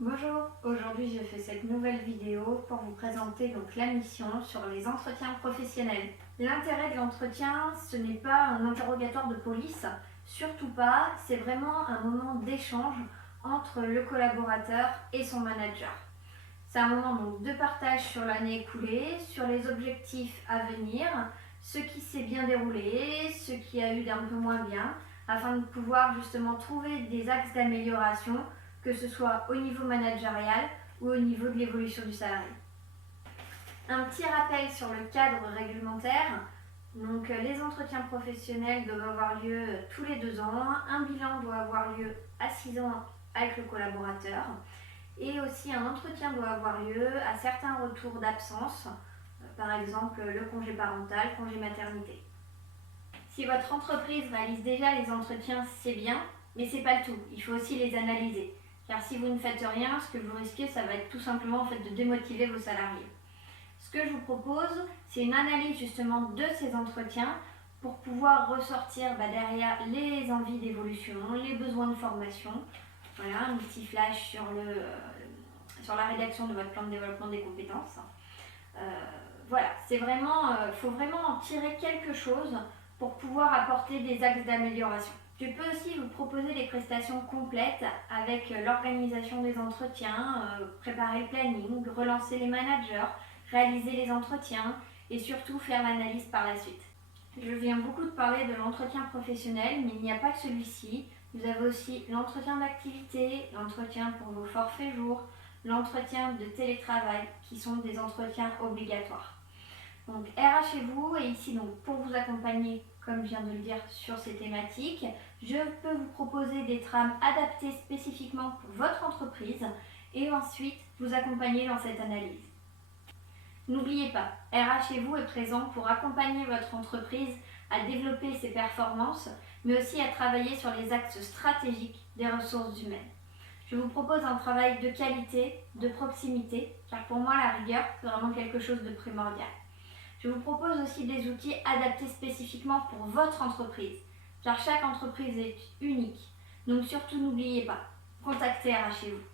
Bonjour, aujourd'hui je fais cette nouvelle vidéo pour vous présenter la mission sur les entretiens professionnels. L'intérêt de l'entretien, ce n'est pas un interrogatoire de police, surtout pas, c'est vraiment un moment d'échange entre le collaborateur et son manager. C'est un moment de partage sur l'année écoulée, sur les objectifs à venir, ce qui s'est bien déroulé, ce qui a eu d'un peu moins bien, afin de pouvoir justement trouver des axes d'amélioration, que ce soit au niveau managérial ou au niveau de l'évolution du salarié. Un petit rappel sur le cadre réglementaire. Les entretiens professionnels doivent avoir lieu tous les 2 ans. Un bilan doit avoir lieu à 6 ans avec le collaborateur. Et aussi un entretien doit avoir lieu à certains retours d'absence, par exemple le congé parental, congé maternité. Si votre entreprise réalise déjà les entretiens, c'est bien, mais c'est pas le tout. Il faut aussi les analyser. Car si vous ne faites rien, ce que vous risquez, ça va être tout simplement de démotiver vos salariés. Ce que je vous propose, c'est une analyse justement de ces entretiens pour pouvoir ressortir derrière les envies d'évolution, les besoins de formation. Voilà, un petit flash sur la rédaction de votre plan de développement des compétences. Voilà, faut vraiment en tirer quelque chose pour pouvoir apporter des axes d'amélioration. Je peux aussi vous proposer des prestations complètes avec l'organisation des entretiens, préparer le planning, relancer les managers, réaliser les entretiens et surtout faire l'analyse par la suite. Je viens beaucoup de parler de l'entretien professionnel, mais il n'y a pas que celui-ci. Vous avez aussi l'entretien d'activité, l'entretien pour vos forfaits jours, l'entretien de télétravail qui sont des entretiens obligatoires. Donc RH et vous est ici pour vous accompagner, comme je viens de le dire, sur ces thématiques. Je peux vous proposer des trames adaptées spécifiquement pour votre entreprise et ensuite vous accompagner dans cette analyse. N'oubliez pas, RH et vous est présent pour accompagner votre entreprise à développer ses performances, mais aussi à travailler sur les axes stratégiques des ressources humaines. Je vous propose un travail de qualité, de proximité, car pour moi la rigueur, c'est vraiment quelque chose de primordial. Je vous propose aussi des outils adaptés spécifiquement pour votre entreprise, car chaque entreprise est unique. Donc surtout n'oubliez pas, contactez RH et vous.